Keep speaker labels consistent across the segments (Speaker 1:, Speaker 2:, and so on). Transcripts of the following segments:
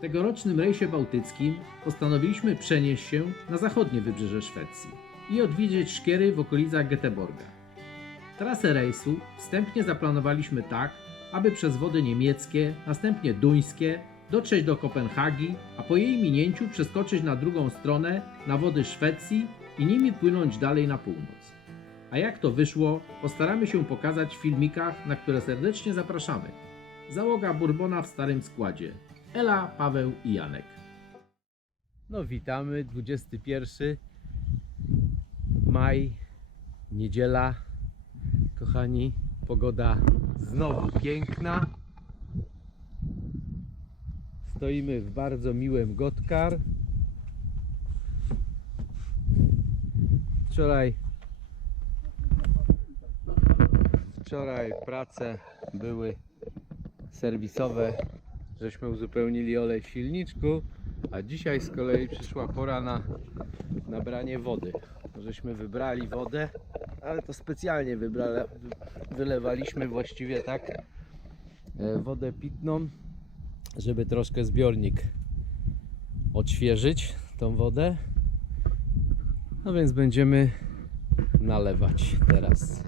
Speaker 1: Tegorocznym rejsie bałtyckim postanowiliśmy przenieść się na zachodnie wybrzeże Szwecji i odwiedzić szkiery w okolicach Göteborga. Trasę rejsu wstępnie zaplanowaliśmy tak, aby przez wody niemieckie, następnie duńskie, dotrzeć do Kopenhagi, a po jej minięciu przeskoczyć na drugą stronę na wody Szwecji i nimi płynąć dalej na północ. A jak to wyszło, postaramy się pokazać w filmikach, na które serdecznie zapraszamy. Załoga Bourbona w starym składzie. Ela, Paweł i Janek. No witamy, 21 maj, niedziela. Kochani, pogoda znowu piękna. Stoimy w bardzo miłym Gotkar. Wczoraj Wczoraj prace były serwisowe, żeśmy uzupełnili olej w silniczku, a dzisiaj z kolei przyszła pora na nabranie wody. Żeśmy wybrali wodę, ale to specjalnie wybrali, wylewaliśmy właściwie tak e, wodę pitną, żeby troszkę zbiornik odświeżyć tą wodę. No więc będziemy nalewać teraz.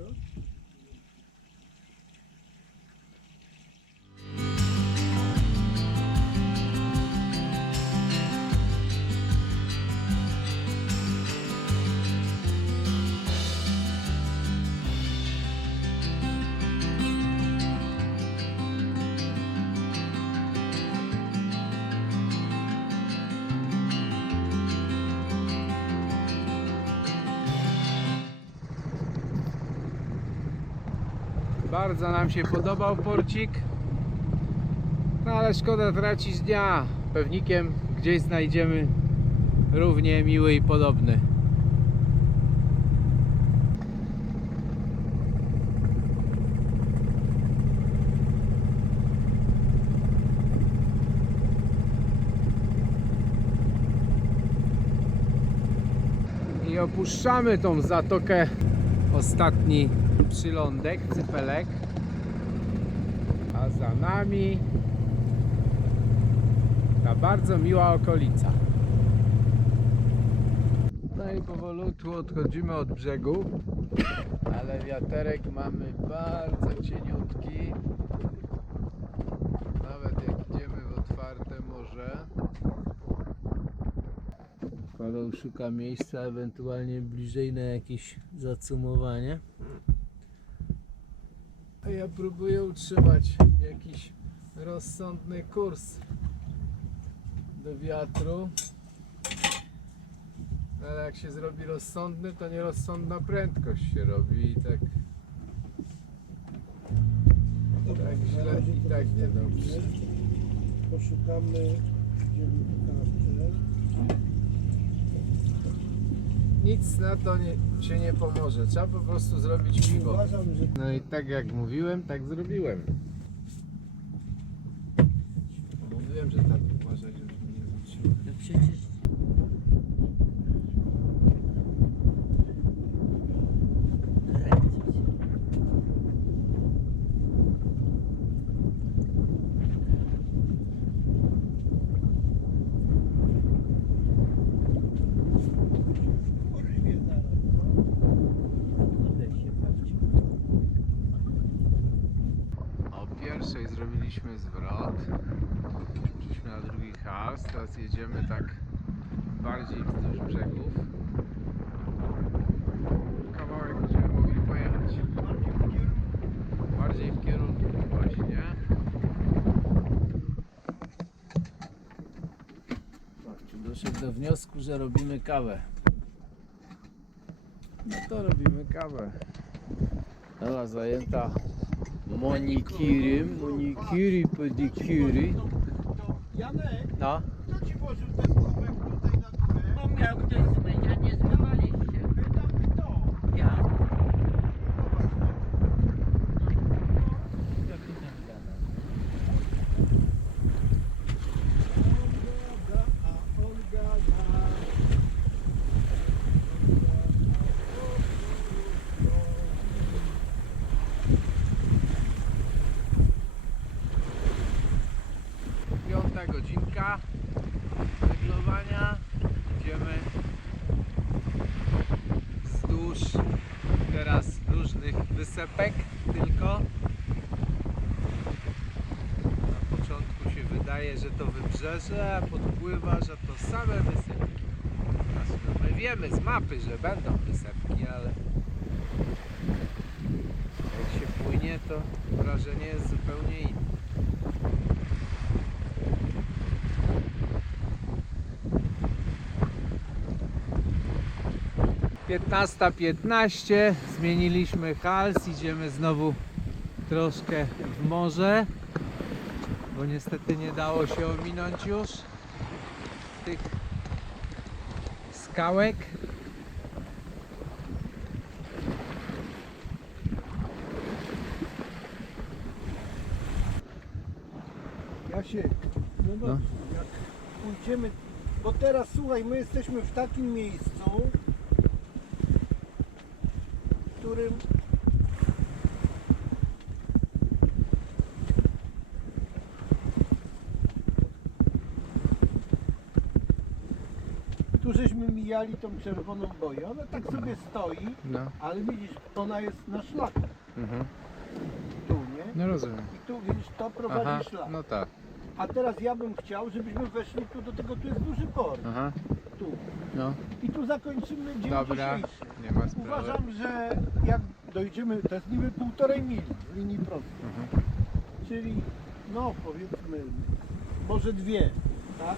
Speaker 1: you. Bardzo nam się podobał porcik. No ale szkoda tracić dnia. Pewnikiem gdzieś znajdziemy równie miły i podobny. I opuszczamy tą zatokę. Ostatni przylądek, cypelek. A za nami ta bardzo miła okolica. No i powolutku odchodzimy od brzegu, ale wiaterek mamy bardzo cieniutki. Nawet jak idziemy w otwarte morze. Paweł szuka miejsca ewentualnie bliżej na jakieś zacumowanie. A ja próbuję utrzymać jakiś rozsądny kurs do wiatru. Ale jak się zrobi rozsądny, to nierozsądna prędkość się robi i tak, tak źle i tak niedobrze.
Speaker 2: Poszukamy dziennikarkę.
Speaker 1: Nic na to nie, się nie pomoże. Trzeba po prostu zrobić
Speaker 2: że
Speaker 1: No i tak jak mówiłem, tak zrobiłem. Mówiłem, że tak uważać, żeby nie zatrzymać.
Speaker 3: No przecież
Speaker 2: porwie zaraz.
Speaker 3: weź się bawcie.
Speaker 1: O zrobiliśmy zwrot. Przyszliśmy na drugi hals, teraz jedziemy tak bardziej wzdłuż brzegów. Kawałek będziemy mogli pojechać. Bardziej w kierunku właśnie.
Speaker 3: Doszedł do wniosku, że robimy kawę. No to robimy kawę. Ela zajęta manikirem, manikiri, pedikiri.
Speaker 2: Janek,
Speaker 3: No,
Speaker 2: kto ci włożył ten kubek tutaj na górę?
Speaker 4: Bo miał ktoś zmyć, a nie zmywaliście.
Speaker 2: Pytam kto?
Speaker 4: Ja.
Speaker 2: Olga, a Olga da.
Speaker 1: Piąta godzinka węglowania. Idziemy wzdłuż teraz różnych wysepek tylko. Na początku się wydaje, że to wybrzeże, a podpływa, że to same wysepki. Znaczy, my wiemy z mapy, że będą wysepki, ale jak się płynie, to wrażenie jest zupełnie inne. 15.15 zmieniliśmy hals, idziemy znowu troszkę w morze, bo niestety nie dało się ominąć już tych skałek.
Speaker 2: Jasiek, no dobrze, jak pójdziemy, bo teraz słuchaj, my jesteśmy w takim miejscu, w którym tu żeśmy mijali tą czerwoną boję, ona tak sobie stoi,
Speaker 1: No,
Speaker 2: ale widzisz, ona jest na szlak
Speaker 1: mhm.
Speaker 2: tu, nie?
Speaker 1: no rozumiem.
Speaker 2: I tu widzisz, to prowadzi
Speaker 1: Aha,
Speaker 2: szlak.
Speaker 1: no tak.
Speaker 2: A teraz ja bym chciał, żebyśmy weszli tu do tego, tu jest duży port.
Speaker 1: Aha,
Speaker 2: Tu.
Speaker 1: no,
Speaker 2: I tu zakończymy dzień
Speaker 1: dobra,
Speaker 2: dzisiejszy.
Speaker 1: nie ma sprawy.
Speaker 2: Uważam, że jak dojdziemy, to jest niby półtorej mili w linii prostej.
Speaker 1: Mhm.
Speaker 2: Czyli no powiedzmy może dwie, tak?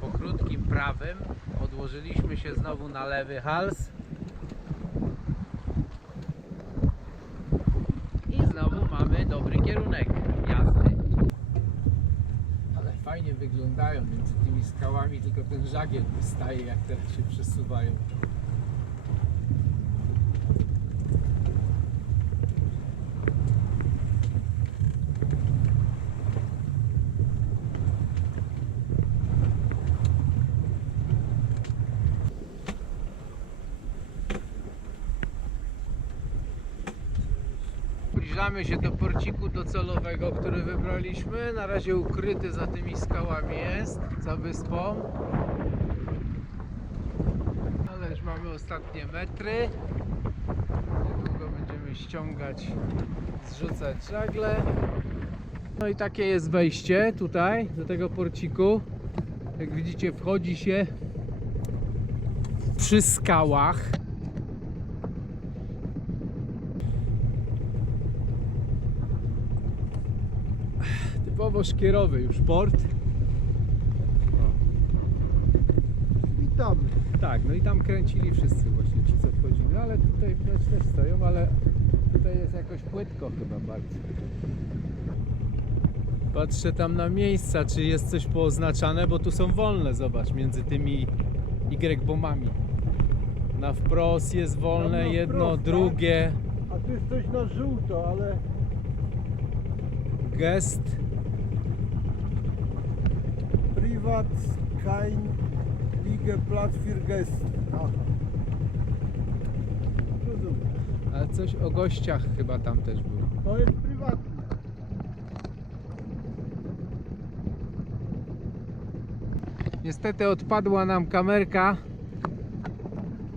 Speaker 1: Po krótkim prawym odłożyliśmy się znowu na lewy hals. I znowu mamy dobry kierunek jazdy. Ale fajnie wyglądają między tymi skałami, tylko ten żagiel wystaje jak teraz się przesuwają. Zbliżamy się do porciku docelowego, który wybraliśmy. Na razie ukryty za tymi skałami jest, za wyspą. Ale już mamy ostatnie metry. Niedługo będziemy ściągać, zrzucać żagle. No i takie jest wejście tutaj, do tego porciku. Jak widzicie, wchodzi się przy skałach. Typowo szkierowy już port.
Speaker 2: Witamy.
Speaker 1: Tak, no i tam kręcili wszyscy właśnie ci co wchodzili, ale tutaj widać też stoją, ale tutaj jest jakoś płytko chyba bardzo. Patrzę tam na miejsca, czy jest coś pooznaczane, bo tu są wolne, zobacz, między tymi Y-bomami. Na wprost jest wolne,
Speaker 2: Tam na
Speaker 1: jedno,
Speaker 2: wprost, tak?
Speaker 1: drugie,
Speaker 2: A tu jest coś na żółto, ale
Speaker 1: gest.
Speaker 2: Privat kein Liegeplatz für Gäste. Aha. Rozumiem.
Speaker 1: Ale coś o gościach chyba tam też było.
Speaker 2: To jest prywatne.
Speaker 1: Niestety odpadła nam kamerka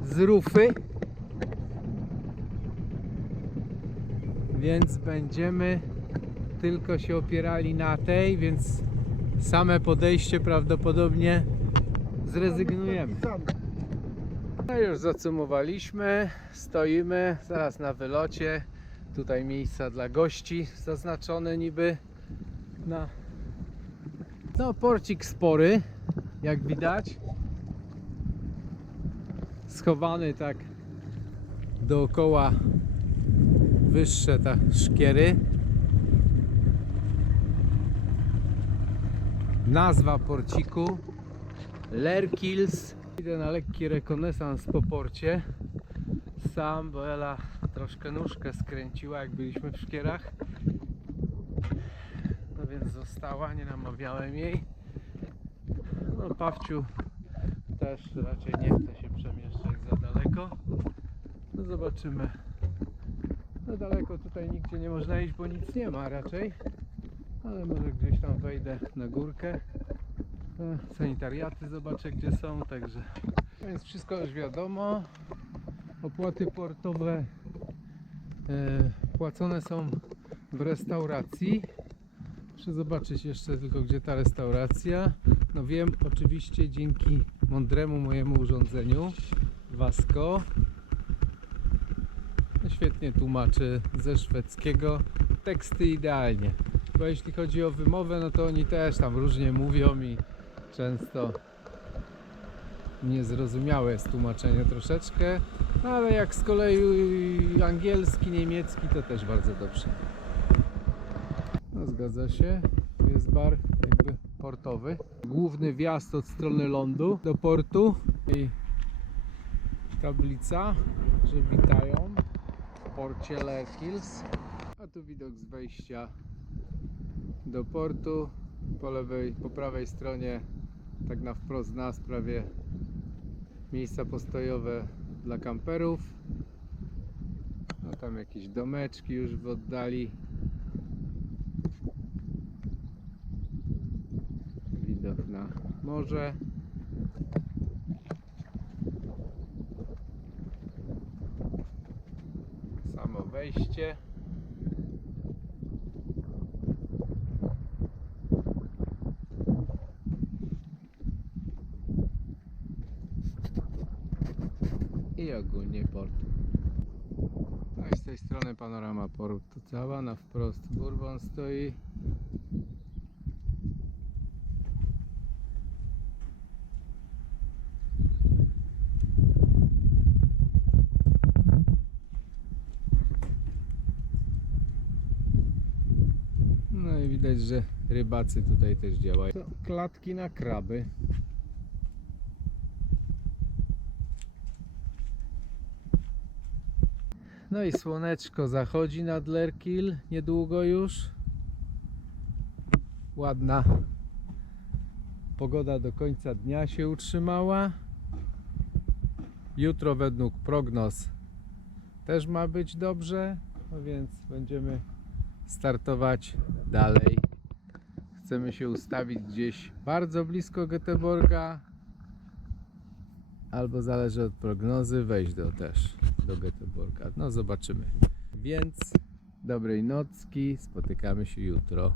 Speaker 1: z rufy. Więc będziemy tylko się opierali na tej, więc same podejście prawdopodobnie zrezygnujemy. No już zacumowaliśmy, stoimy zaraz na wylocie. Tutaj miejsca dla gości zaznaczone niby na no porcik spory, jak widać. Schowany tak dookoła wyższe te szkiery. Nazwa porciku Lerkils. Idę na lekki rekonesans po porcie. Sam, bo Ela troszkę nóżkę skręciła, jak byliśmy w szkierach. No więc została, nie namawiałem jej. No Pawciu też raczej nie chce się przemieszczać za daleko. No zobaczymy. No daleko tutaj nigdzie nie można iść, bo nic nie ma raczej. Ale może gdzieś tam wejdę na górkę. E, Sanitariaty zobaczę gdzie są, także. Więc wszystko już wiadomo. Opłaty portowe e, płacone są w restauracji. Muszę zobaczyć jeszcze tylko gdzie ta restauracja. No wiem oczywiście dzięki mądremu mojemu urządzeniu. No świetnie tłumaczy ze szwedzkiego teksty idealnie. Bo jeśli chodzi o wymowę, no to oni też tam różnie mówią i często niezrozumiałe jest tłumaczenie troszeczkę. No ale jak z kolei angielski, niemiecki to też bardzo dobrze. No zgadza się. Tu jest bar jakby portowy. Główny wjazd od strony lądu do portu i tablica, że witają w porcie Lerkils. A tu widok z wejścia do portu. Po lewej, po prawej stronie, tak na wprost nas prawie miejsca postojowe dla kamperów. No tam jakieś domeczki już w oddali. Widok na morze. Samo wejście. I ogólnie port. No i z tej strony panorama portu cała, na wprost Bourbon stoi. No i widać, że rybacy tutaj też działają. To klatki na kraby. No i słoneczko zachodzi nad Lerkil niedługo już. Ładna pogoda do końca dnia się utrzymała. Jutro według prognoz też ma być dobrze, no więc będziemy startować dalej. Chcemy się ustawić gdzieś bardzo blisko Göteborga, albo zależy od prognozy, wejść do też do Göteborga. No zobaczymy. Więc dobrej nocki, spotykamy się jutro.